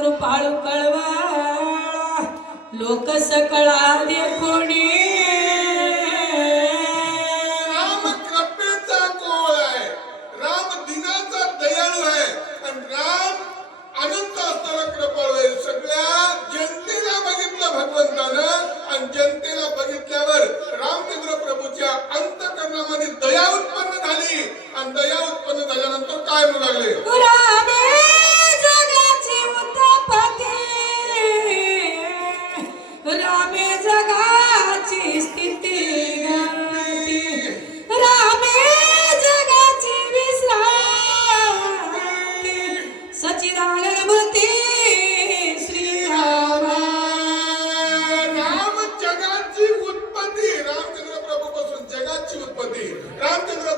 कृपाळू कळवा लोक सकळा देखोणी राम कृपेचा कोळ आहे, राम दिनाचा दयाळू आहे आणि राम अनंत असताना कृपाळू आहे. सगळ्या जनतेला बघितलं भगवंतानं आणि जनतेला बघितल्यावर रामचंद्र प्रभूच्या अंतःकरणामध्ये दया उत्पन्न झाली आणि दया उत्पन्न झाल्यानंतर काय म्हणू लागले? रामे जगाची स्थिती गती, रामे जगाची विश्रांती, सच्चिदानंद मूर्ती श्री राम. राम जगाची उत्पत्ती, रामचंद्र प्रभू पासून जगाची उत्पत्ती, रामचंद्र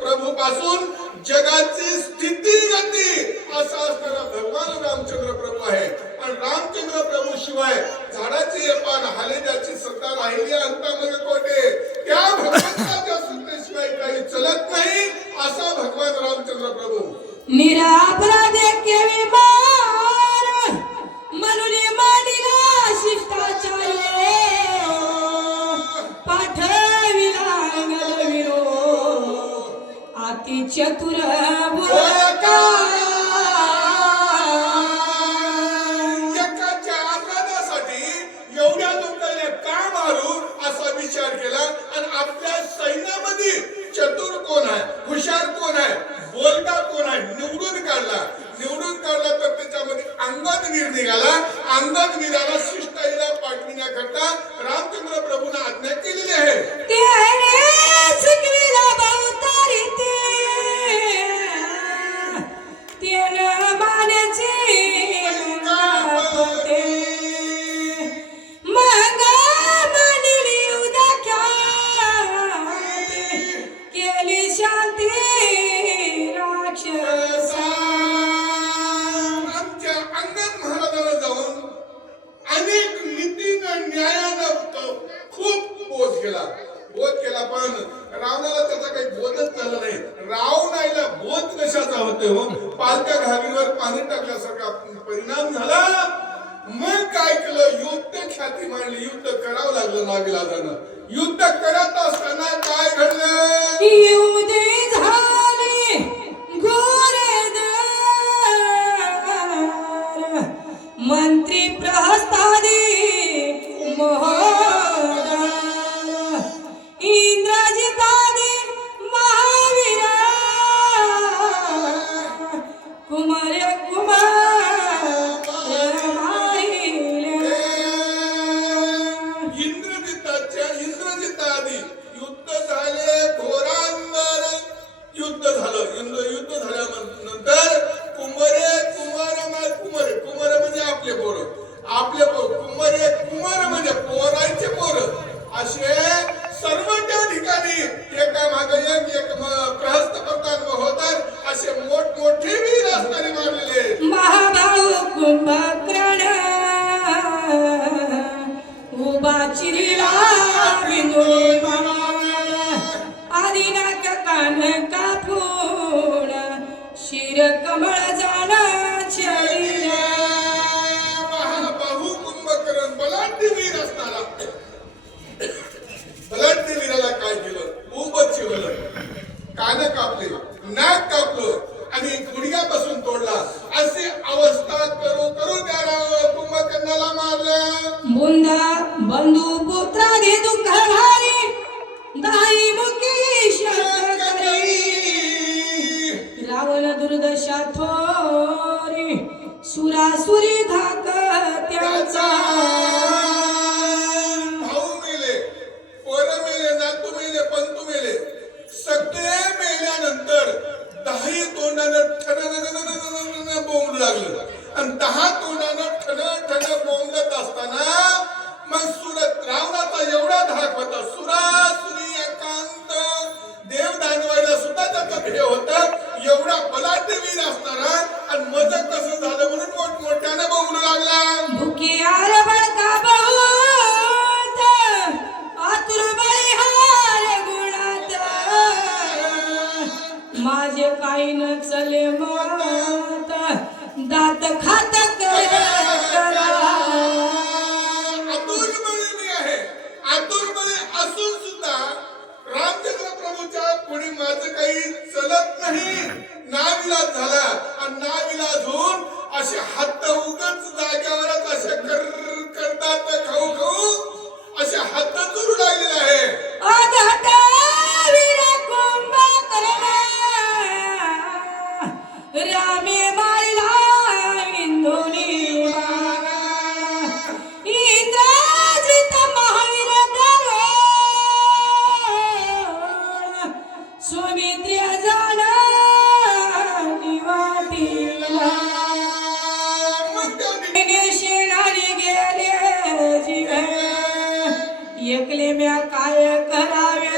प्रभू पासून जगाची स्थिती गती असा असणारा भगवान रामचंद्र प्रभू आहे. आणि रामचंद्र प्रभू शिवाय झाडाची पान हालेजाची सत्ता राहिली अंतामध्ये कोठे? त्या भगवंताच्या सत्तेशिवाय काही चलत नाही असा भगवान रामचंद्र प्रभू. निरापराध केवी मार मनुनी मानिला शिष्टाचार पाठविला नलविरो अति चतुर बोलका. एकाच्या आराधनासाठी एवढ्या लोकांना का मारू असा विचार केला आणि आपल्या सैन्यामध्ये चतुर कोण आहे, हुशार कोण आहे, बोलका कोण आहे निवडून काढला तर त्याच्यामध्ये अंगदवीर निघाला. अंगदवीराला शिष्टाईला पाठविण्याकरता रामचंद्र प्रभूने आज्ञा केलेली आहे. बोध केला पण रावणाला त्याचा काही बोधच झाला नाही. रावणाला बोध कशाचा होते हो? पालत्या घागरीवर पाणी टाकल्यासारखा परिणाम झाला. मग काय केलं? युद्ध ख्याती मांडली, युद्ध करावं लागलं नागराजानं. युद्ध करत असताना काय घडलं? युद्ध झाले घोरदार मंत्री प्रहस्तादी इंद्रजितादी महावीरा कुमार इंद्रजितादी युद्ध झाले घोरांवर. युद्ध झाल्यानंतर कुमार म्हणजे आपले पोर कुमार म्हणजे पोरांचे पोर असे सर्व त्या ठिकाणी एका मागे एक प्रहस्त करतात होतात असे मोठमोठे वीर असणारे मानलेले महाबाळू कुंभकर्ण उभा चिरिला बिंदुनी आदिनाथ कान कापून शिर कमळ जाणा छळीला. महाबाहू कुंभकर्ण बलाढ्य वीर असणारा बलाढ्य वीराला काय केलं? खूपच चिरलं, कान कापले, नाक कापलं आणि गुडघ्यापासून तोडला. अशी अवस्था करू त्या कुंभकर्णाला मारलं. बुंदा बंधू पुत्रादी दुःख भारी दाई मुखी शतकरी रावण दुर्दशा थोरी सुरासुरी धाक त्याचा. भाऊ मेले, पोरं मेले, नातू मेले, पंतू मेले, सगळे मेल्यानंतर 10 तोंडानं ठण बोंबू लागलं आणि 10 तोंडानं ठण बोंबलत असताना मग रावणाचा एवढा धाक होता. सुरासुरी एकांत देव दानवायला सुद्धा त्याचा भय होता. एवढा बलाढ्य वीर असणारा आणि मजक कसं झालं म्हणून मोठमोठ्याने बोंबू लागला. भुकी आर बळका बहुत आतुर बळीहार गुणात माझे काही न चले मत दात खातक करा. आतुरपणे मी आहे. आतुरपणे असून सुद्धा रामचंद्र प्रभूच्या पुढे माझं काही चलत नाही. नाविलाज झाला आणि नाविलाज होऊन असे हात उगच जाग्यावरच असे करतात खाऊ खाऊ असे हात करू लागलेले आहे. आघाता वीर कुंभकर्ण रामे मारिला इंदोनी बाणा. इंद्रजित महावीर गरुड सौमित्र जाना निवातीला. मग त्या शेणाने गेले जीव एकले म्या काय करावे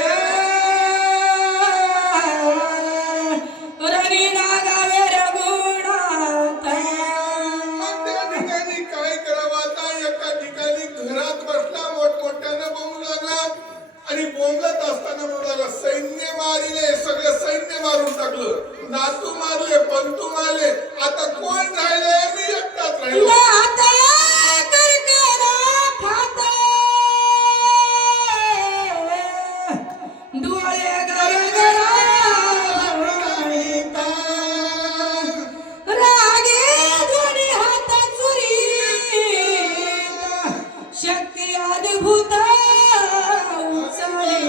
रणी नागावे रघुनाथ. मग त्या ठिकाणी काय करावं आता. एका ठिकाणी घरात बसला मोठमोठ्यानं बोंब लागला आणि बोंबलत असताना म्हणू लागला सैन्य मारिले. सगळं सैन्य मारून टाकलं. नातू मारले, पंतू मारले. आता कोण राहिले. मी एकटाच राहिलो. नाथ करकरा फात डोळे गरगरा रागे दोन्ही हात चुरीत शक्ती अद्भुत उचलली.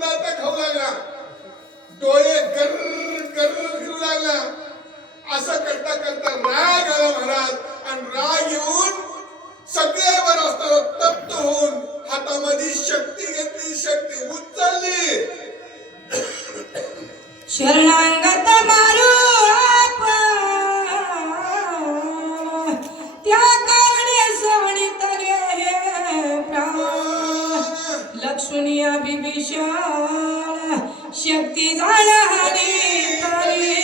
दाता खाऊ लागला. डोळे गर गर फिरू लागला. असं करता करता राग आला महाराज आणि राग येऊन सगळ्यावर असताना तप्त होऊन हातामध्ये शक्ती घेतली. शक्ती उचलली. शरणांगत मारू आपण त्या कारणे सवणीत हे प्राण लक्ष्मीया बिभीषण शक्ती झाला हानी तरी.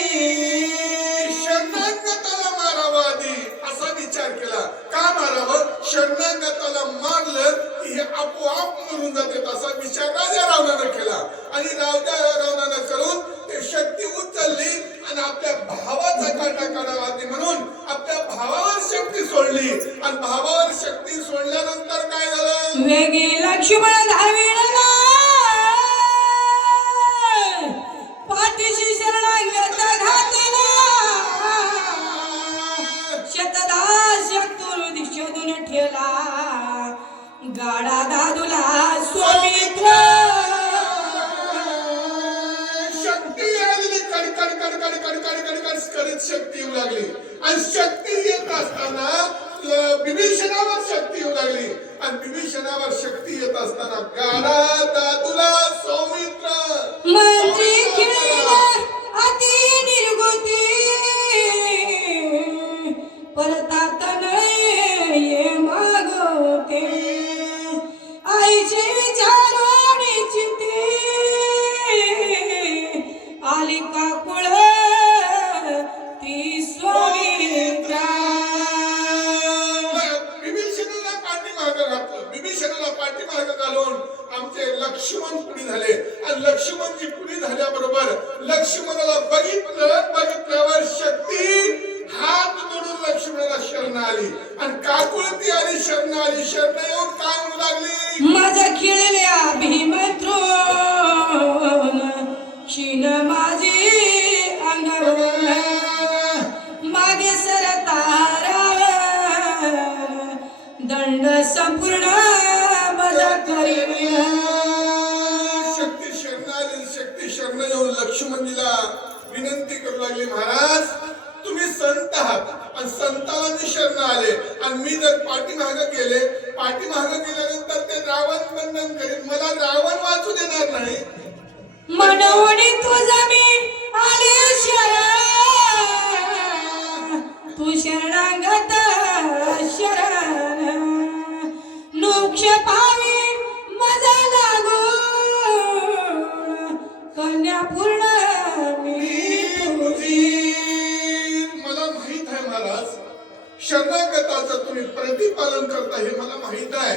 शरणागताला मारावं आधी असा विचार केला. का मारावं. शरणागताला मारलं की हे आपोआप मरून जाते असा विचार राजा रावणानं केला. आणि राजा रावणानं करून ते शक्ती उचलली आणि आपल्या भावाचा काटा काढावा आधी म्हणून आपल्या भावावर शक्ती सोडली. आणि भावावर शक्ती सोडल्यानंतर काय झालं. वेगी लक्ष्मण धाविणला पाठीशी शरणागत घातला. शतदास चतुर्दिशोधून ठेला गाडा दादूला सौमित्र. शक्ती आलेली कड कड कड कड कड कड कड कड करीत शक्ती येऊ लागली. आणि शक्ती येत असताना विभीषणावर शक्ती येऊ लागली. आणि विभीषणावर शक्ती येत असताना गाडा दादूला सौमित्र मंत्री खेळला अति निर्गुती परतात नाही ये मागोते. आईचे विचारून चिते आली का कुळ ती स्वामित्रा. विभीषणाला पाठीमागं घातलं. विभीषणाला पाठीमागं घालून आमचे लक्ष्मण पुढे झाले. आणि लक्ष्मणजी पुढे झाल्याबरोबर लक्ष्मणाला बघितल्यावर शक्ती हात जोडून लक्ष्मणाला शरण आली. आणि काकुळती आली शरण आली. शरण येऊन काय म्हणू लागली. माझ्या खेळल्या भीमद्रोण क्षीण माझी अंगवण मागे सरताराव दंड संपूर्ण माझा करी. शक्ती शरण आली. शक्ती शरण येऊन लक्ष्मणजीला विनंती करू लागली महाराज तुम्ही संत आहात आणि संताला मी शरण आले. आणि मी जर पाठीमागं गेले पाठीमागं गेल्यानंतर ते रावण बंधन करीन. मला रावण वाचू देणार नाही. मनवणी तुझा मी आले शरण तू शरणागत शरण मोक्ष पावी मजा लागो कन्या पूर्ण मी तुझी. मला माहित आहे महाराज शरणागताचं तुम्ही प्रतिपालन करता हे मला माहित आहे.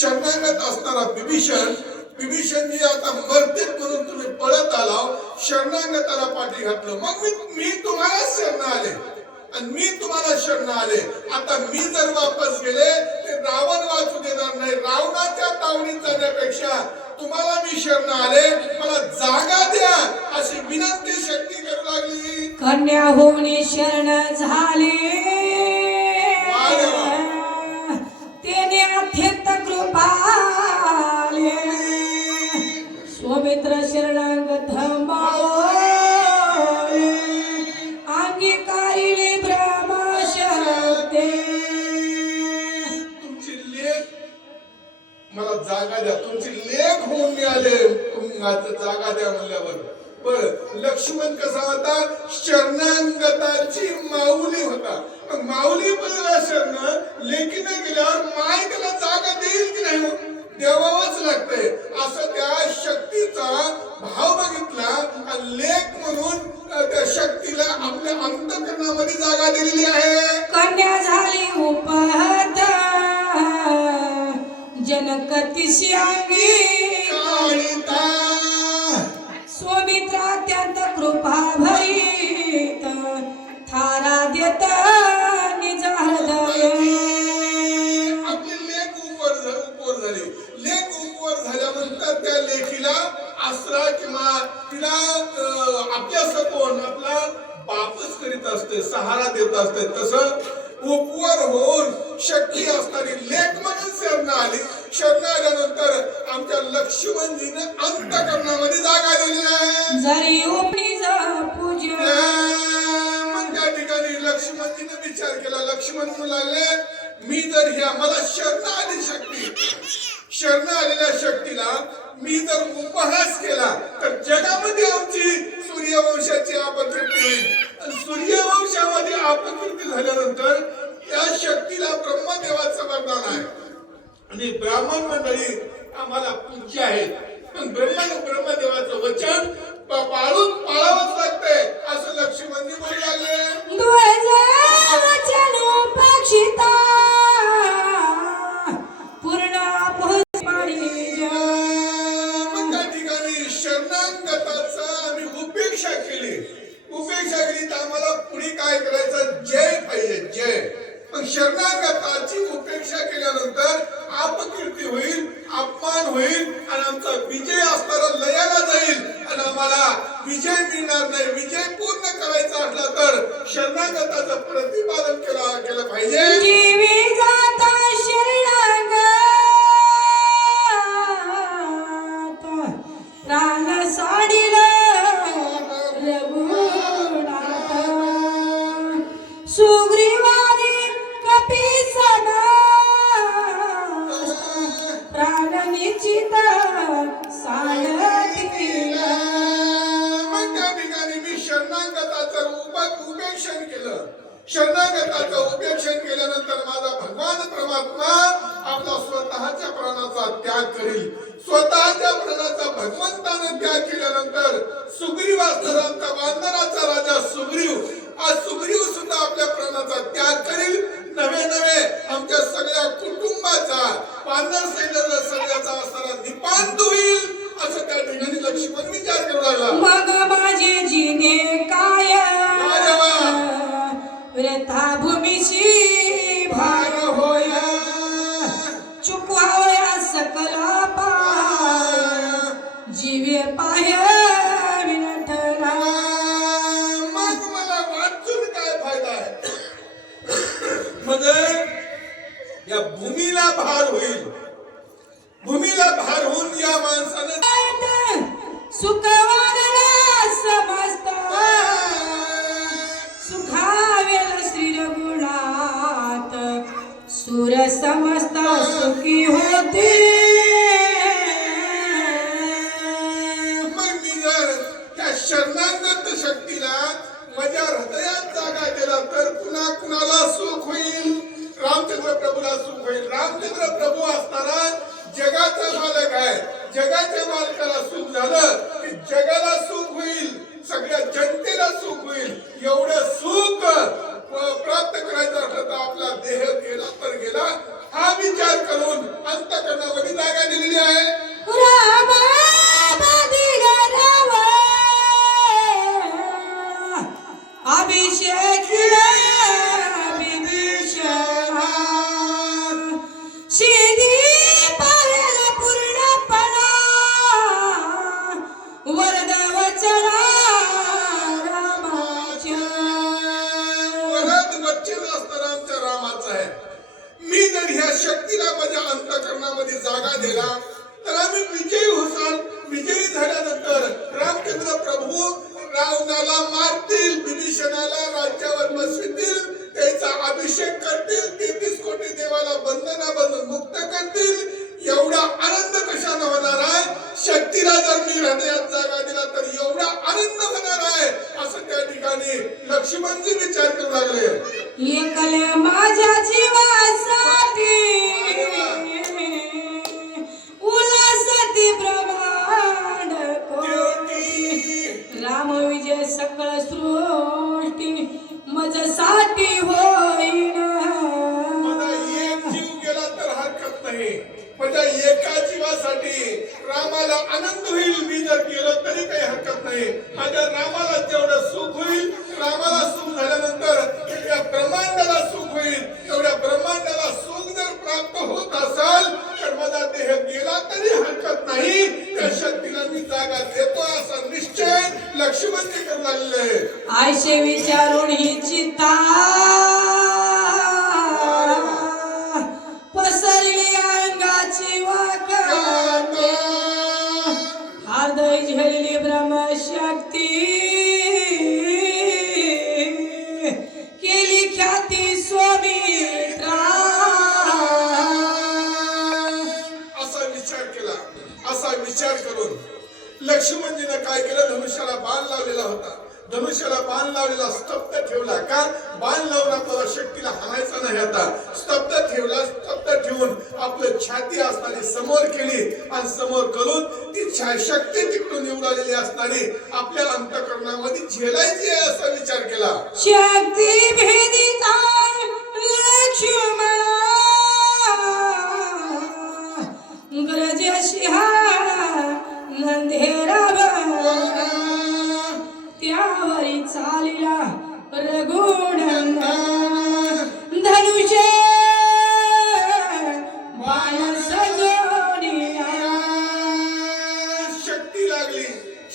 शरणागत असणारा विभीषण विभीषणजी आता मरतेत म्हणून तुम्ही पळत आलाव, शरणागताला पाठी घातलं, मग मी तुम्हाला शरण आले आणि मी तुम्हाला शरण आले. आता मी जर वापस गेले ते रावण वाचू देणार नाही. रावणाच्या तावडीत जाण्यापेक्षा तुम्हाला मी शरण आले, मला जागा द्या अशी विनंती शक्ती करू लागली. कन्या होऊन शरण झाले, तेने अत्यंत कृपाले. सौमित्र शरणागत मावले, अंगीकारिले ब्रह्मशक्ती. तुमची लेख मला जागा द्या, तुमची लेख होऊन मी आले, जागा द्या म्हणल्यावर बर. लक्ष्मण कसा होता? शरणागताची माऊली होता. मग माऊली पण शरण लेकीने गेल्यावर माय त्याला जागा देईल की नाही? देवावंच लागतंय. असं त्या शक्तीचा भाव बघितला आणि लेख म्हणून त्या शक्तीला आपल्या अंतःकरणामध्ये जागा दिलेली आहे. कन्या झाली उपहत, जनकतीशी अंगी. सौमित्र अत्यंत कृपा भरीत, थारा देत निज हृदय. आपली लेख उपवर झाली. लेख उपवर झाल्यानंतर त्या लेखीला आसरा किंवा तिला अभ्यास कोण? आपला बापच करीत असते, सहारा देत असते. तसं उपवर होऊन शक्ती असणारी लेख म्हणून शरण आली. शरण आल्यानंतर आमच्या लक्ष्मणजीने अंतःकरणामध्ये जागा दिली आहे. जरी उपनीज पूज्य. मग त्या ठिकाणी लक्ष्मणजीने विचार केला. लक्ष्मण म्हणू लागले, मी जर ह्या मला शरण आली शक्ती, शरण आलेल्या शक्तीला मी जर उपहास केला तर जगामध्ये आमची सूर्यवंशाची अपकीर्ती होईल. आणि सूर्यवंशामध्ये अपकीर्ती झाल्यानंतर त्या शक्तीला ब्रह्मदेवाचं वरदान आहे आणि ब्राह्मण मंडळी आम्हाला पूज्य आहेत. पण ब्रह्मदेवाचं वचन पाळावंच लागतंय असं लक्ष्मणजी बोलू लागले. वचन उपेक्षिता, पूर्ण मग त्या ठिकाणी शरणागताचा आम्ही उपेक्षा केली. उपेक्षा केली तर आम्हाला पुढे काय करायचं? जय पाहिजे, जय. मग शरणागताची उपेक्षा केल्यानंतर अपकीर्ती होईल, अपमान होईल आणि आमचा विजय असणारा लयाला जाईल आणि आम्हाला विजय मिळणार नाही. विजय पूर्ण करायचा असला तर शरणागताचं प्रतिपादन केलं पाहिजे. जीवी जाता शरणागत, प्राण साडिल रघुनाथ. सुग्रीवादी कपीसन, प्राण निश्चित साडतीला. मग त्या ठिकाणी मी शरणागताचं उपेक्षण केलं. शरणागताचं उपेक्षण केल्यानंतर माझा भगवान परमात्मा आपला स्वतःच्या प्राणाचा त्याग करील. स्वतःच्या प्राणाचा भगवंताने त्याग केल्यानंतर सुग्रीव असणारा आमचा वानराचा राजा सुग्रीव, आज सुग्रीव सुद्धा आपल्या प्राणाचा त्याग करील. नवे नवे आमच्या सगळ्या कुटुंबाचा, वानर सैन्याचा सगळ्याचा असणारा निपात होईल असं त्या ठिकाणी लक्ष्मण विचार करू लागला. मग माझे जीने काय व्यथा भूमीशी भार होया, चुकवाया सकल पाय, जीवे पाय विनठला. मग मला वाचून काय फायदा आहे? मग या भूमीला भार होईल. भूमीला भार होऊन या माणसाने सुखवानला समस्त, सुखावेल श्री रघुनाथ. सुर समस्त सुखी होते. मग मी जर त्या शरणागत शक्तीला माझ्या हृदयात जागा दिला तर पुन्हा कुणाला सुख होईल? रामचंद्र प्रभूला सुख होईल. रामचंद्र प्रभू असताना जगाचा मालक आहे. जगाच्या मालकाला सुख झालं की जगाला सुख होईल, सगळ्या जनतेला सुख होईल. एवढं सुख प्राप्त करायचं असलं तर आपला देह गेला तर गेला हा विचार करून अंतःकरणामध्ये जागा दिलेली आहे. राम दिला तर आम्ही विजयी होसाल. विजयी झाल्यानंतर रामचंद्र प्रभू रावणाला मारतील, विभीषणाला राज्यावर बसवितील, त्याचा अभिषेक करतील, 33 कोटी देवाला बंधनाबंधन मुक्त करतील. एवढा आनंद कशाने होणार आहे? शक्तीला जर मी हृदयात जागा दिला तर एवढा आनंद होणार आहे असं त्या ठिकाणी लक्ष्मणजी विचार करू लागले. एकल्या माझ्या जीवासाठी उल्हासती ब्रह्मांड कोटी, राम विजय सकळ सृष्टी मजसाठी होईन. माझा एक जीव गेला तर हरकत नाही, माझ्या एका जीवासाठी रामाला आनंद होईल. मी जर गेलो तरी काही हरकत नाही. माझ्या रामाला जेवढं सुख होईल, रामाला सुख झाल्यानंतर एवढ्या ब्रह्मांडाला सुख होईल. एवढ्या ब्रह्मांडाला सुख जर प्राप्त होत असेल तर माझा देह गेला तरी हरकत नाही. त्या शक्तीला मी जागा देतो असा निश्चय लक्ष्मणजी करू लागले. आयशे विचारून ही चिंता पसरली अंगाची वाकते, हृदय झेलली ब्रह्मशक्ती, केली ख्याती स्वामित्रा. असा विचार केला. असा विचार करून लक्ष्मणजीने काय केलं? धनुष्याला बाण लावलेला होता. धनुष्याला बाण लावलेला स्तब्ध ठेवला. का? बाण लावून आपल्याला शक्तीला हाणायचा नाही. आता स्तब्ध ठेवला. स्तब्ध ठेवून आपलं छाती असणारी समोर केली आणि समोर करून ती शक्ती तिकडून येऊन आलेली असणारी आपल्या अंतःकरणामध्ये झेलायची आहे असा विचार केला. शक्ती भेदिता लक्ष्मणा गरजशी हा नंदेरा त्यावरी चालिला रघुनंदन धनुष्य बाण सजोनिया. शक्ती लागली.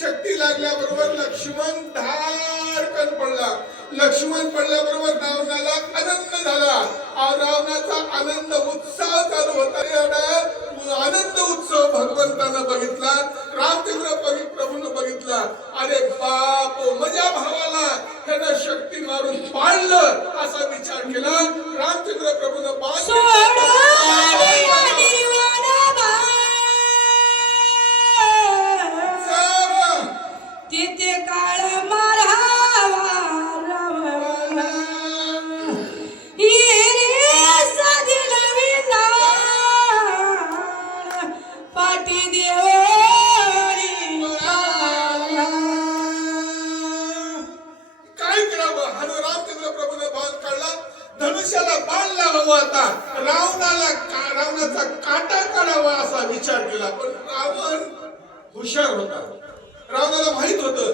शक्ती लागल्याबरोबर लक्ष्मण धारकन पडला. लक्ष्मण पडल्याबरोबर रावणाला आनंद झाला. रावणाचा आनंद उत्साह चालू होता. एवढा आनंद उत्सव भगवंतानं बघितला, रामचंद्र प्रभूनं बघितला. अरे बाप, माझ्या भावाला त्यानं शक्ती मारून पाडलं असा विचार केला. रामचंद्र प्रभूनं तिथे काळ मारावा पाठी देवणी. काय करावं? हा रामचंद्र प्रभूने बाण काढला. धनुष्याला बाण लावावं. आता रावणाचा काटा काढावा असा विचार केला. पण रावण हुशार होता. रावणाला माहित होतं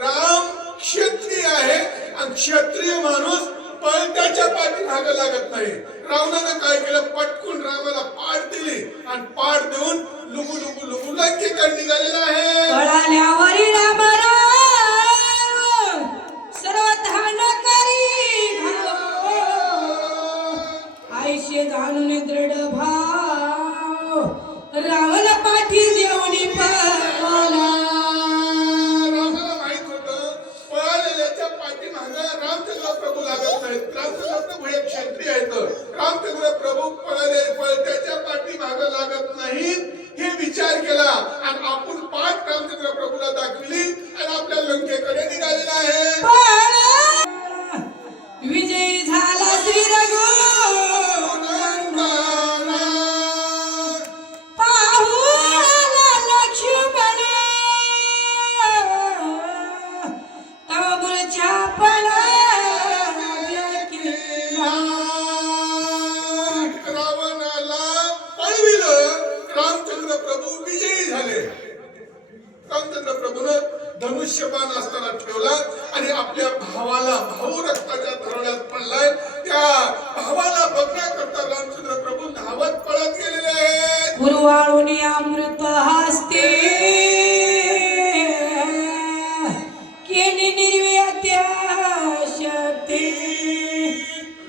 राम क्षत्रिय आहे आणि क्षत्रिय माणूस पळत्याच्या पाठीमागे लागत नाही. रावणानं काय केलं? पटकून रामाला पाठ दिली आणि पाठ देऊन लुगू लुगू लुगू लंकेकडे निघालेला आहे. पळाल्यावरी रामराव सर्व धान करी आयशे जाणून दृढ भाव रावण पाठी देवणी पळाला. रावणाला माहित होतं पळालेल्याच्या पाठीमागे रामचंद्र प्रभू लागत नाहीत. रामचंद्र प्रभू हे क्षत्रिय आहेत. रामचंद्र प्रभू पळत्याच्या पाठीमागे लागत नाहीत हे विचार केला आणि आपण पाठ रामचंद्र प्रभूला दाखविली आणि आपल्या लंकेकडे निघालेला आहे. विजयी झाला श्री रावणाला पळविलं. रामचंद्र प्रभू विजयी झाले. रामचंद्र प्रभूनं धनुष्यबाण असताना ठेवला आणि आपल्या भावाला, भाऊ रक्ताच्या धरण्यात पडलाय, त्या भावाला बघण्याकरता रामचंद्र प्रभू धावत पळत गेलेले आहेत. गुरुवाळूनी अमृत हस्ते केली निर्व्यात्या शक्ती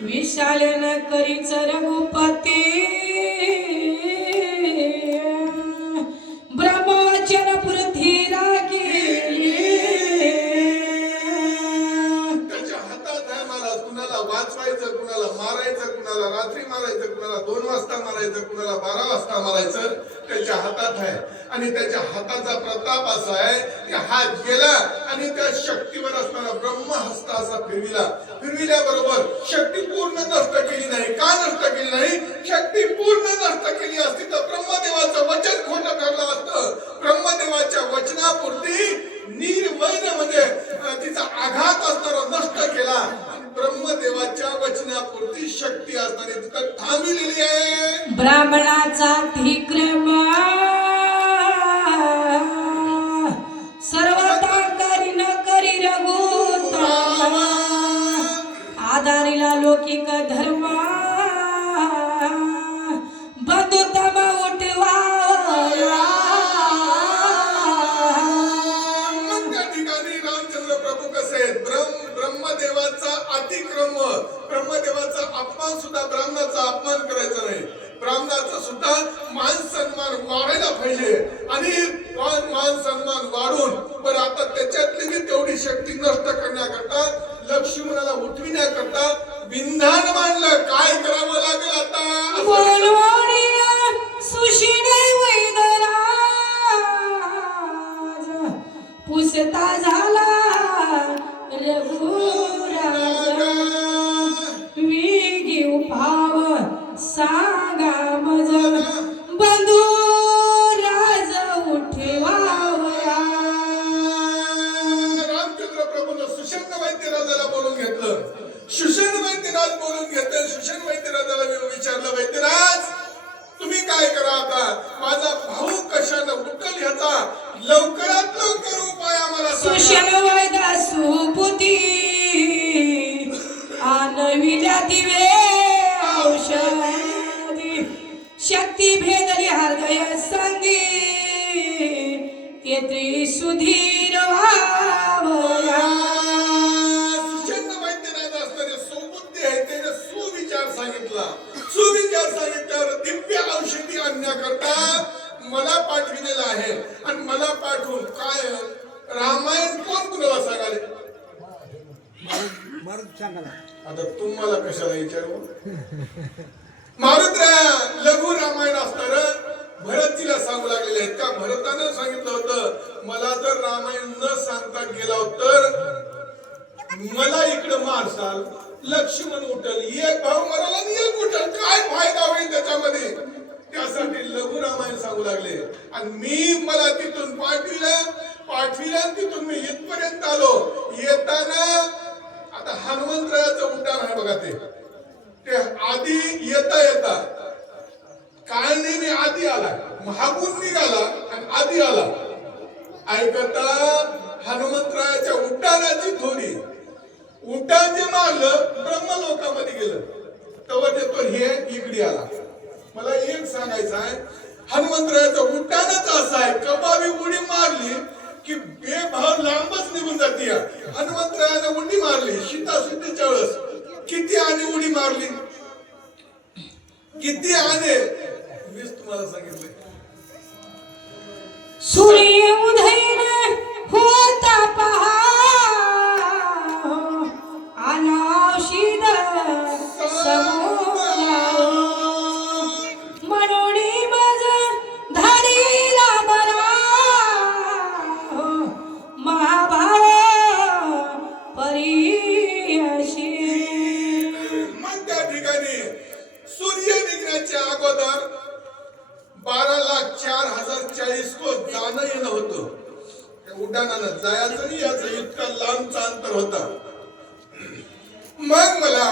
विशालन करीच रघुपती त्याच्या हातात आहे आणि त्याच्या हाताचा प्रताप असा आहे की हात गेला आणि त्या शक्तीवर असणारा ब्रह्महस्त असा फिरविल्याबरोबर शक्ती पूर्ण नष्ट केली नाही. का नष्ट केली नाही? शक्ती पूर्ण नष्ट केली असती तर ब्रह्मदेवाचं वचन खोटं ठरलं असतं. ब्रह्मदेवाच्या वचनापुरती निर्वैर म्हणजे तिचा आघात असणारा नष्ट केला. ब्रह्मदेवाच्या वचनापुरती शक्ती असणारी तिथं थांबलेली आहे. ब्राह्मणाचा अधिक्रम सर्वता करी न करी रघुत्तम आधारिला लौकिक धर्म बंधुतम उठवा. मग त्या ठिकाणी रामचंद्र प्रभू कसे ब्रह्मदेवाचा अतिक्रम, ब्रह्मदेवाचा अपमान सुद्धा ब्राह्मणाचा अपमान करायचा नाही. ब्राह्मणाचा सुद्धा मान सन्मान वाढायला पाहिजे आणि मान सन्मान वाढून बरं आता त्याच्यातली बी तेवढी शक्ती नष्ट करण्याकरता लक्ष्मणाला उठविण्याकरता विंधान मांडलं. काय करावं लागेल आता? सुशिने वैदराज पुसता झाला रघुराज वेगी भाव सांगा मज बंधू राज उठवावया. रामचंद्र प्रभूने सुषेण वैद्यराजाला बोलून घेतलं. सुषेण वैद्यराज बोलून घेतलं. सुषेण वैद्यराजाला विचारलं, वैद्यराज तुम्ही काय करा आता? माझा भाऊ कशानं उठल ह्याचा लवकरात लवकर उपाय आम्हाला सांगा. सुषेण वैद्य सुपुती आणविल्या दिवे औषधी शक्ती भेदली हृदय संगी ते त्रिसुधीर व्हावया. सुषेण वैद्यराज असणारे सुबुद्धी आहे त्याने सुविचार सांगितला. सुविचार सांगितल्यावर दिव्य औषधी आणण्याकरता मला पाठविलेलं आहे आणि मला पाठवून काय रामायण कोण कुणाला सांगाले? आता तुम्हाला कशाला विचारू? मारुत लघु रामायण असणार भरतजीला सांगू लागलेले आहेत का? भरतानं सांगितलं होतं मला जर रामायण न सांगता गेला तर मला इकडे मारसाल, लक्ष्मण उठल, एक भाऊ मराला आणि एक उठल, काय फायदा होईल त्याच्यामध्ये? त्यासाठी लघु रामायण सांगू लागले आणि मला तिथून पाठविलं तिथून मी इथपर्यंत आलो. येताना आता हनुमंतरायाचं उड्डाण आहे बघा. ते आधी येता काय नाही आधी आला, मागून निघाला आणि आधी आला. ऐकता हनुमंतरायाच्या उड्डाणाची थोडी उड्डाण जे मारलं ब्रह्मलोकामध्ये गेलं तेव्हा ते तो हे इकडे आला. मला एक सांगायचं आहे, हनुमंतरायाचं उड्डाणच असं आहे कबावी उडी मारली की बेभाव लांबच निघून जाते. हनुमंतरायाने उडी मारली सीतासुद्धीच्या वेळेस किती आणे उडी मारली, किती आणे मीच तुम्हाला सांगितले. सूर्य उदयन होता पहा अनावशिद समोरा म्हणून मज धाडीला बरा महाभाव परियशी. मग त्या ठिकाणी सूर्य निघण्याच्या अगोदर 12,04,040 कोस जाणं येणं होतं. उड्डाणानं जायचं नाही याचं इतकं लांबचं अंतर होता. मग मला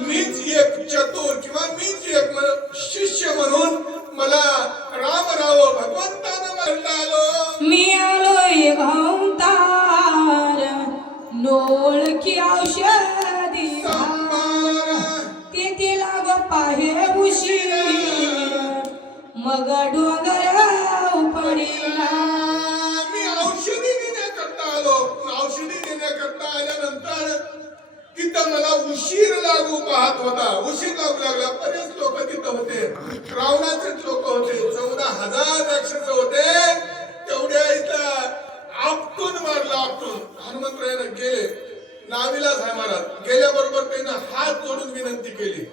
मीच एक चतुर किंवा मीच एक शिष्य म्हणून मला रामराव भगवंतानं म्हणता आलो. मी आलोय घावतार नोळखी औषधी तेथे लाग पाहे उशीर मग डोंगर पडिला. मी औषधी देण्याकरता आलो. औषधी देण्याकरता आल्यानंतर तिथं मला उशीर लागू पाहत होता. उशीर लागू लागला. बरेच लोक तिथं होते. रावणाचेच लोक होते. 14,000 राक्षस होते. तेवढ्या इथं आपटून मारला. आपटून हनुमंतरायानं गेले. नाविलाज आहे महाराज. गेल्याबरोबर त्यानं हात जोडून विनंती केली.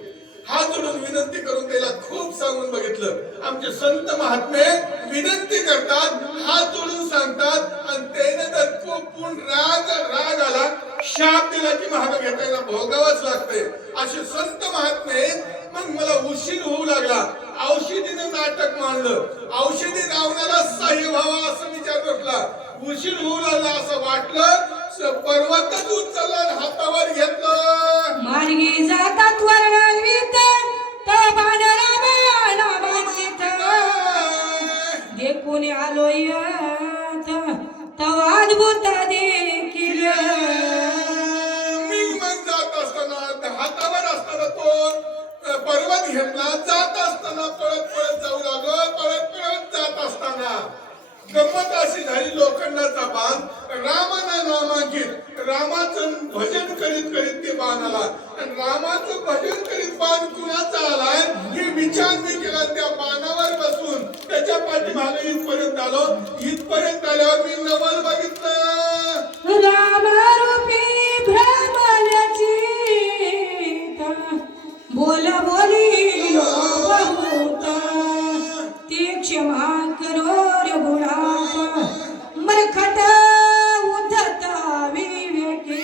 हात जोडून विनंती करून त्याला खूप सांगून बघितलं. आमचे संत महात्मे विनंती करतात, हात जोडून सांगतात आणि त्याने जर कोपून राग आला, शाप दिला की महाग घेताना भोगावंच लागते. असे संत महात्मे. मग मला उशीर होऊ लागला. औषधीने नाटक मांडलं. औषधी रावणाला सहाय्य व्हावा असं विचार बसला. उशीर होऊ लागला असं वाटलं. पर्वतच उचलला आणि हातावर घेतलं. मार्गी जातात वर्णान्वित देखून आलोय तव अद्भुत देखील. मी मग जात असताना हातावर असताना तो पर्वत घेतला. जात असताना पळत पळत जाऊ लागलो. पळत पळत जात असताना गंमत अशी झाली. लोखंडाचा बाण रामाना नामांकित. रामाचं भजन करीत करीत ते बाण आला. आणि रामाचं भजन करीत बाण कुणाचा आलाय हे विचार मी केला. त्या बाणावर बसून त्याच्या पाठीमागे इथपर्यंत आलो. इथपर्यंत आल्यावर मी नवल बघितलं. रामरूपी भ्रमणाची बोल बोली बहुत ते क्षमा करो रघुनाथ मरखट उद्धता विवेकी.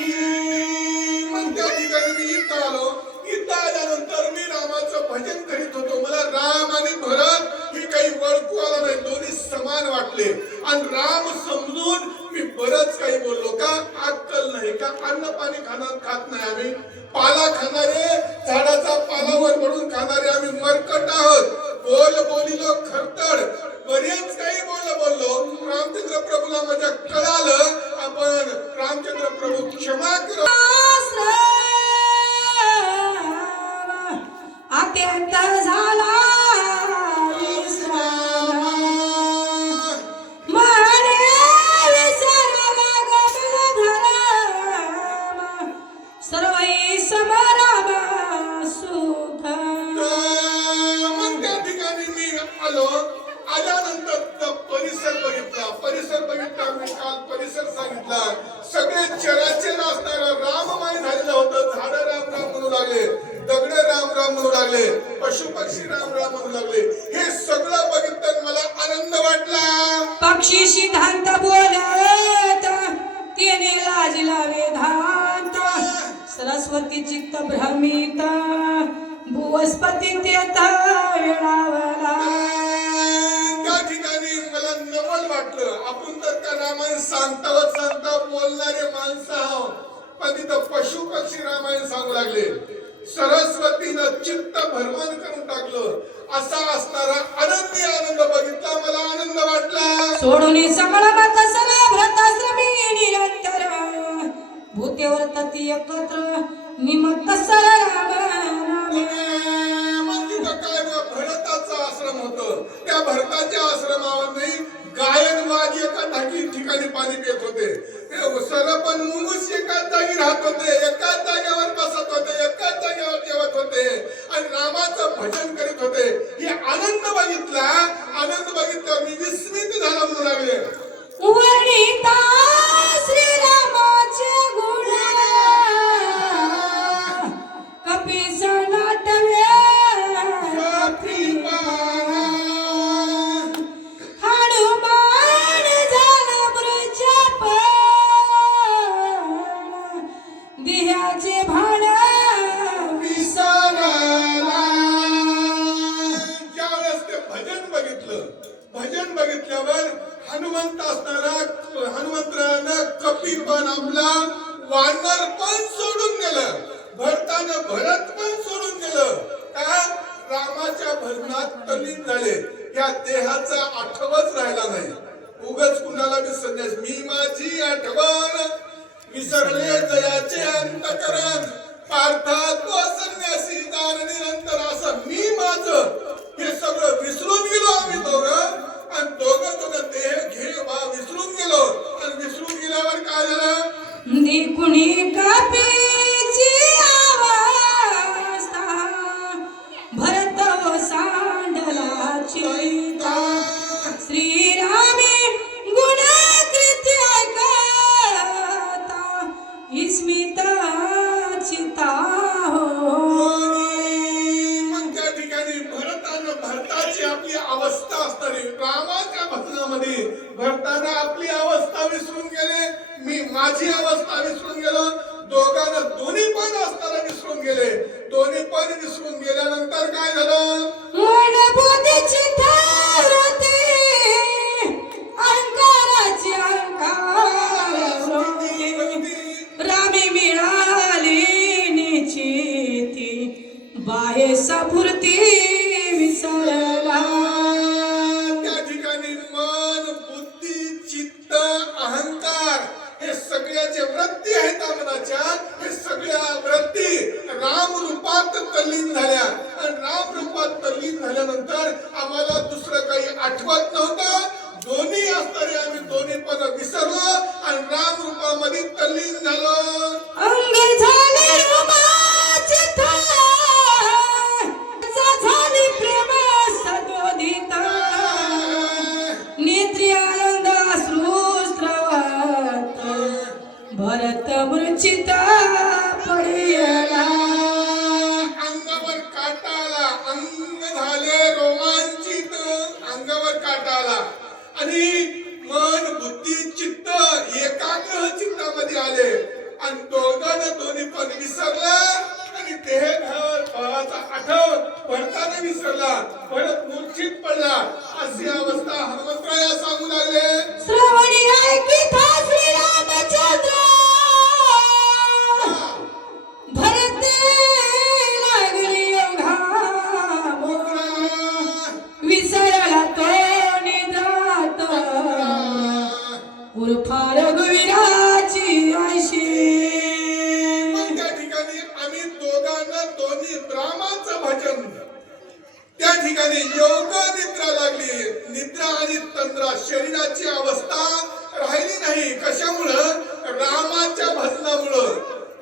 मग त्या ठिकाणी मी इथं आलो. इथं आल्यानंतर मी रामाचं भजन करीत होतो. मला राम आणि भरत हे काही ओळखू आला नाही. दोन्ही समान वाटले. आणि राम समजून मी बरंच काही बोललो. का अक्कल नाही का? अन्न पाणी खात नाही आम्ही. पाला खाणारे, झाडाचा पालावर पडून खाणारे आम्ही मरकट आहोत. बोल बोलिलो खरतड. बरेच काही बोललो. रामचंद्र प्रभूला माझ्या कळालं. आपण रामचंद्र प्रभू क्षमा करो. अत्यंत झाला सर्वई समाराम सुख. मग त्या ठिकाणी मी आलो. आल्यानंतर परिसर बघितला. मी काल परिसर सांगितला. सगळे चराचर असणारं राममय झालेलं होतं. झाडं राम राम म्हणू लागले. दगड राम राम म्हणू लागले. पशु पक्षी राम राम म्हणू लागले. हे सगळं बघितलं मला आनंद वाटला. पक्षी सिद्धांत बोलत तेने लाजला वेदांत. सरस्वती चित्त भ्रमित भुवस्पती तेथ वेळावला. त्या ठिकाणी मला नवल वाटलं. आपण तर का रामायण सांगता बोलणारे माणसं आहोत. पण तिथं पशु पक्षी रामायण सांगू लागले. सरस्वतीनं चित्त भ्रमण करून टाकलं. असा असणारा अनन्य आनंद बघितला. मला आनंद वाटला. सोडून सकळ मत सला व्रताश्रमी निरंतर भूतेवर तती एकत्र निमत्त सर राम राम. मग तिथं काय भरताचा आश्रम होतं. त्या भरताच्या आश्रमावर गायन वाघ एका ठिकाणी पाणी पित होते. सरपण मुंगूस एकाच जागी राहत होते. एकाच जागेवर बसत होते. एकाच जागेवर जेवत होते. आणि रामाचं भजन करीत होते. हे आनंद बघितला. मी विस्मित झाला म्हणू लागले. वनिता श्रीरामाचे गुण कपीस नाटवे हनुमान झाला मृचप दिह्याचे भाड विसरला. ज्यावेळेस ते भजन बघितल्यावर हनुमंतरानं कपी पण आपला वानर पण सोडून गेलं. भरतानं भरत पण सोडून गेलं. का रामाच्या भजनात तल्लीन झाले. या देहाचा आठवच राहिला नाही. उगाच कुणाला बी संन्यास. मी माझी आठवण विसरले जयाचे अंतकरण पार्था तो संन्यासी दान निरंतर. असं मी माझं हे सगळं विसरून गेलो. आम्ही दोघं आणि दोघं देह घे विसरून गेलो. आणि विसरून गेल्यावर काय झालं. कुणी कापीची अवस्था भरत व सांडलाची श्रीरामी गुणकृती ऐकता स्मिता चिता हो. मग त्या ठिकाणी भरताची आपली अवस्था असणारी भरताना आपली अवस्था विसरून गेले, मी माझी अवस्था विसरून गेलो, दोघांना दोन्ही पण असताना विसरून गेले. दोन्ही पण विसरून गेल्यानंतर काय झालं? मन बुद्धीची ठार होते, अहंकाराची अहंकार होते. रामी मिळाली निश्चिती, बाहे सफुरती विसरला. त्या ठिकाणी मन, बुद्धी, चित्त, अहंकार हे सगळ्या जे वृत्ती आहेत मनाच्या, हे सगळ्या वृत्ती राम रूपात तल्लीन झाल्या. आणि राम रूपात तल्लीन झाल्यानंतर आम्हाला दुसरं काही आठवत नव्हतं. दोन्ही असणारे आम्ही दोन्ही पद विसरलो आणि राम रूपामध्ये तल्लीन झालो. अंग झाले रोमांच थाय, झाली प्रेम सदोदिता. नेत्री आनंद अश्रुस्रवत, भरत मूर्छिता पडिला. अंगावर काटा आला, अंग झाले रोमांचित, अंगावर काटा आला आणि मन, बुद्धी, चित्त एकाग्र चित्तामध्ये आले आणि दोघांना दोन्ही पण विसरला. आणि देह भावाचा आठव भरताना विसरला, भरत मूर्छित पडला. अशी अवस्था हनुमंतराया सांगू लागले. श्रवणी ऐकिता श्री रामचंद्र, भरते लागली घाम. विसरला तो निद्रात, उर्फा रघुवीराची ऐशी. मग त्या ठिकाणी आम्ही दोघांना दोन्ही रामाचं भजन, त्या ठिकाणी योग निद्रा लागली. निद्रा आणि तंद्रा शरीराची अवस्था राहिली नाही. कशामुळं? रामाच्या भजनामुळं.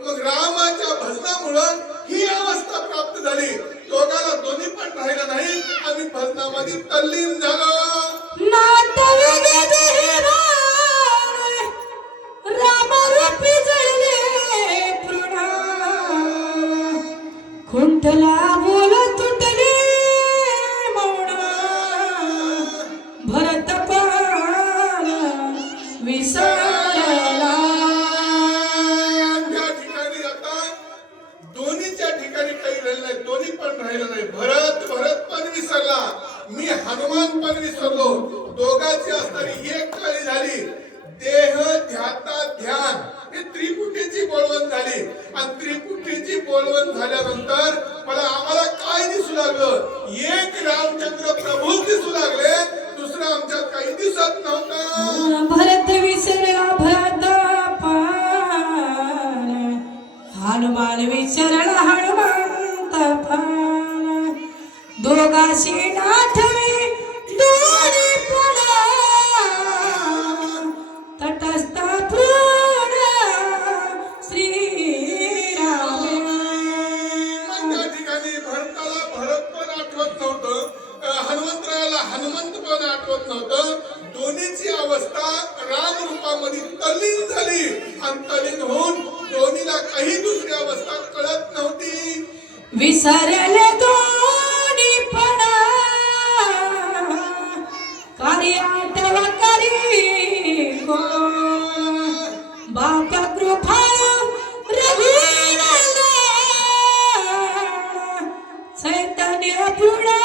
मग रामाच्या भजनामुळं ही अवस्था प्राप्त झाली. दोघांना दोन्ही पण राहिलं नाही, आम्ही भजनामध्ये तल्लीन झालो. रामरूपी जळले तृणा, खुंटला बोल तुटले मौन. भरत पान विसरला. त्या ठिकाणी आता दोन्हीच्या ठिकाणी काही राहिलं नाही, दोन्ही पण राहिलं नाही. भरत पण विसरला, मी हनुमान पण विसरलो. दोघांची असणारी एक कळी झाली. देह ध्याता ध्यान हे त्रिपुटीची बोलवण झाली. आणि त्रिपुटीची बोलवण झाल्यानंतर आम्हाला काय दिसू लागलं? एक रामचंद्र प्रभू दिसू लागले, दुसरं आमच्यात काही दिसत नव्हतं. भरत विसरला भरत पान, हनुमान विसरला हनुमंत पान. दोघाशी नाठवी दोन्ही पण, तटस्थ पूर्ण श्रीराम. मग त्या ठिकाणी भरताला भरत पण आठवत नव्हतं, हनुमंतरायाला हनुमंत पण आठवत नव्हतं. दोन्हीची अवस्था राम रूपामध्ये तल्लीन झाली आणि तल्लीन होऊन दोन्हीला काही दुसरी अवस्था कळत नव्हती. विसरले दोन्ही पण, कार्य आठव करी गो. बाप कृपा रघुवीर, चैतन्य पुढा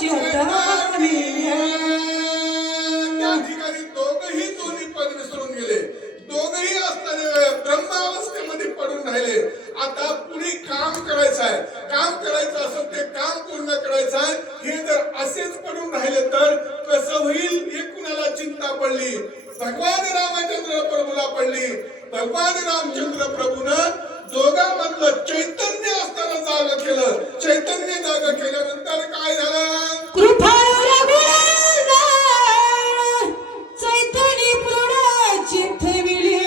चेतनी. त्या ठिकाणी दोघही दोन्ही पण विसरून गेले. दोघही असणारे ब्रह्मावस्थेमध्ये पडून राहिले. आता पुढे काम करायचं आहे, काम करायचं असेल ते काम पूर्ण करायचं आहे. हे जर असेच पडून राहिले तर कसं होईल? हे कुणाला चिंता पडली? भगवान रामचंद्र प्रभूला पडली. भगवान रामचंद्र प्रभूनं दोघांमधलं चैतन्य असताना जाग केलं. चैतन्य जाग केल्यानंतर काय झालं? कृपाळू रघुनंदन, चैतन्य पूर्ण चिठविले.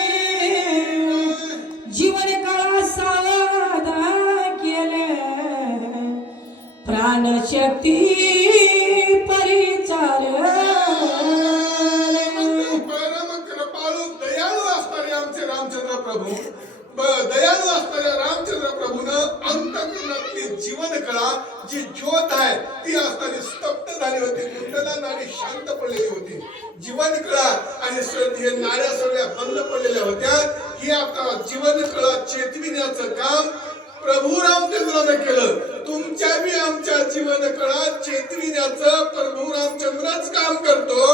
जीवन काळा सावध केले, प्राणशक्ती परिचार. परम कृपाळू दयाळू असणारे आमचे रामचंद्र प्रभू शांत पडलेली होती. जीवन कळा आणि हे नाड्या सगळ्या बंद पडलेल्या होत्या. ही आता जीवन कळा चेतविण्याचं काम प्रभू रामचंद्राने केलं. तुमच्या बी आमच्या जीवन कळा चेतविण्याचं प्रभू रामचंद्रच काम करतो.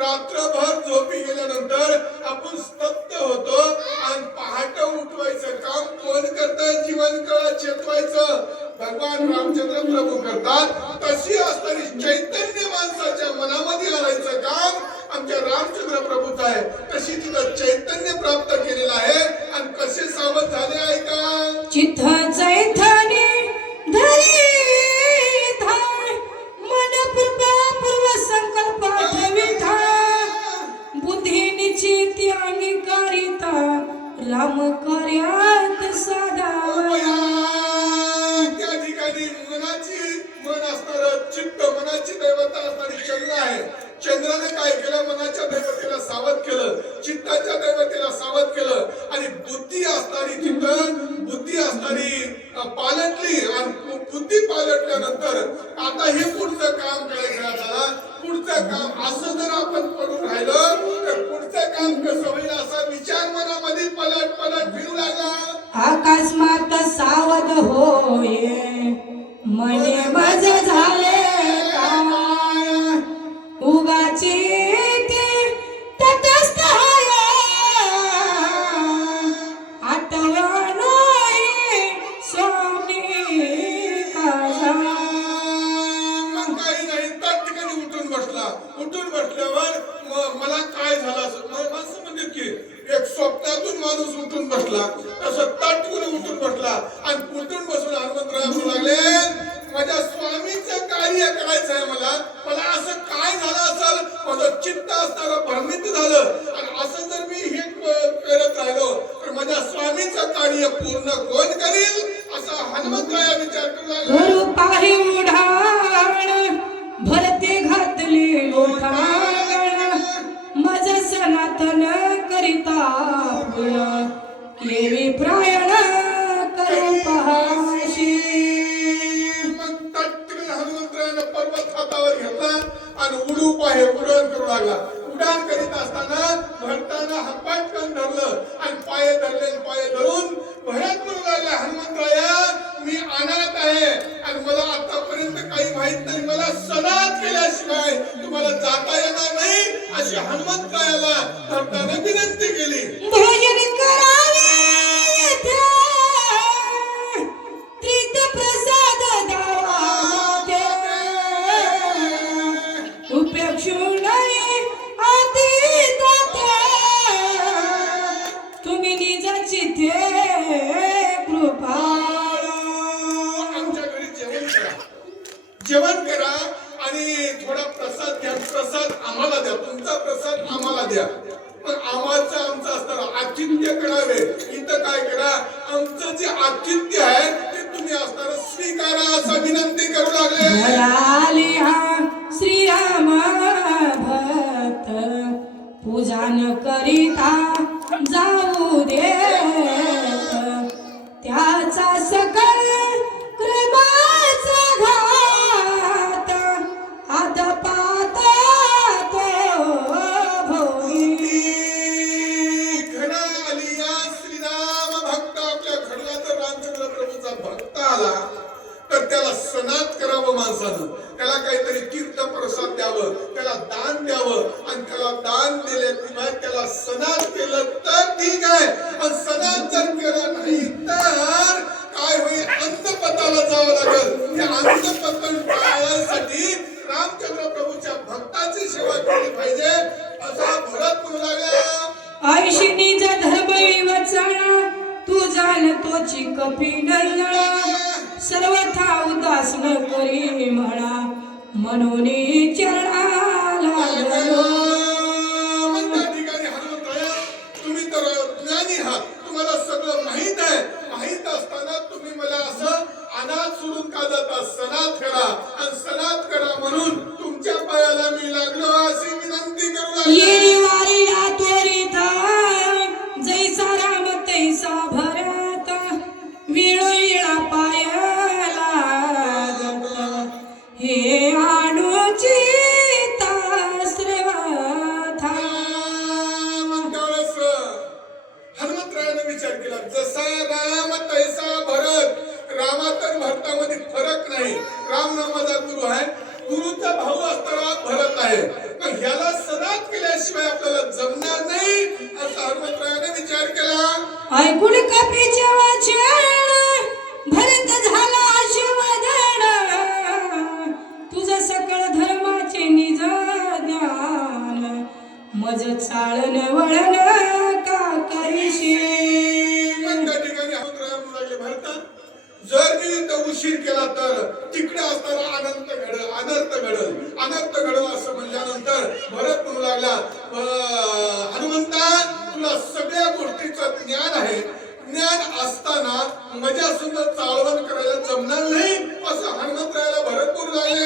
रात्रभर झोपी गेल्यानंतर आपण स्तब्ध होतो आणि पहाटे उठवायचं काम कोण करतं? जीवन कळा चेतवायचं भगवान रामचंद्र प्रभू करतात. तशी असणारी चैतन्य माणसाच्या मनामध्ये आणायचं काम आमच्या रामचंद्र प्रभूचं आहे. तशी तिथं चैतन्य प्राप्त केलेलं आहे. आणि कसे सावध झाले ऐका. चित्त चैतन्य धरी धाय मन पूर्व संकल्प ठेविता बुद्धी निश्चित अंगीकारिता राम कार्यात सदा. त्या ठिकाणी मन असणार चित्त मनाची दैवता असणारी चंद्र आहे. चंद्राने काय केलं? मनाच्या दैवतेला सावध केलं, चित्ताच्या दैवतेला सावध केलं आणि बुद्धी असणारी तिथं बुद्धी असणारी पालटली. आणि बुद्धी पालटल्यानंतर आता हे पुढचं काम करायचं आपल्याला. पुढचं काम असं जर आपण पडून राहिलं तर पुढचं काम कसं होईल असा विचार मनामध्ये पलट पलट फिरू लागला. अकस्मात सावध होय मने मज झाले उगाचे ते तटस्थ आठवण स्वामी काजा. मग काही नाही त्या ठिकाणी उठून बसला. उठून बसल्यावर मला काय झालं असं म्हणजे की एक स्वप्नातून माणूस उठून बसला तसं तटकून उठून बसला. आणि उठून बसून हनुमंतराय म्हणू लागले माझ्या स्वामीचं कार्य करायचं आहे. मला मला असं काय झालं असेल? माझं चित्त असणारं भ्रमित झालं. आणि असं जर मी हे करत राहिलो तर माझ्या स्वामीचं कार्य पूर्ण कोण करील? असा हनुमंतराय विचार करू लागला. पाही उढाण भरते घातली ओठाण मज सनातन करिता केवी प्रायण करू पहाशी. हनुमंतरायानं पर्वत हातावर घेतला आणि उडूप आहे उड्डाण करू लागला. उड्डाण करीत असताना भरताना हातपाटकन धरलं आणि पाय धरले. पाय धरून भरत म्हणू लागला हनुमंतराया मी अनाथ आहे आणि मला आतापर्यंत काही माहित नाही. मला सनात केल्याशिवाय तुम्हाला जाता येणार नाही अशी हनुमंतरायाला धरताना विनंती केली. भजन करावे त्रित प्रसाद तुम्ही निजाची कृपा. आमच्या घरी जेवण करा, जेवण करा आणि थोडा प्रसाद घ्या. प्रसाद आम्हाला द्या, तुमचा प्रसाद आम्हाला द्या. पण आमचं असणार आतिथ्य करावे. इथं काय करा आमचं जे आतिथ्य आहे ते तुम्ही असणार स्वीकारा असं विनंती करू लागले. श्रीराम भक्त पूजा न करिता जाऊ देत त्याचा सकळ कृपाचा घात आदपात घडा आलिया श्रीराम भक्त आपल्या घडला तर रामचंद्र प्रभूचा भक्त आला तर त्याला सनात करावं माणसानं. त्याला काहीतरी तीर्थ प्रसाद द्यावं, त्याला दान द्यावं आणि त्याला दान दिल्याशिवाय त्याला सनात केलं तर ठीक आहे. पण सनात जर केलं नाही तर काय होईल? अंतपताला जावं लागेल. त्या अंतपतन टाळण्यासाठी रामचंद्र प्रभूच्या भक्ताची सेवा केली पाहिजे असा भरत म्हणू लागला. ऐशिनीचा धर्म विवचना तू जाण तोची कपिनला सर्वथा उदास न करी म्हणा म्हणून चरणाला ठिकाणी हनुमंतराया तुम्ही तर ज्ञानी आहात, तुम्हाला सगळं माहित आहे. माहित असताना तुम्ही मला असं अनाथ सोडून का जाता? सनात करा आणि सनात करा म्हणून तुमच्या पायाला मी लागलो अशी विनंती करू जैसा राम तैसा भरत विळविळा पायाला हे आणूची हनुमंता तुला सगळ्या गोष्टीचं ज्ञान आहे, ज्ञान असताना माझ्या सुद्धा चाळवण करायला जमणार नाही असं हनुमंतरायाला भरतपूर लागले.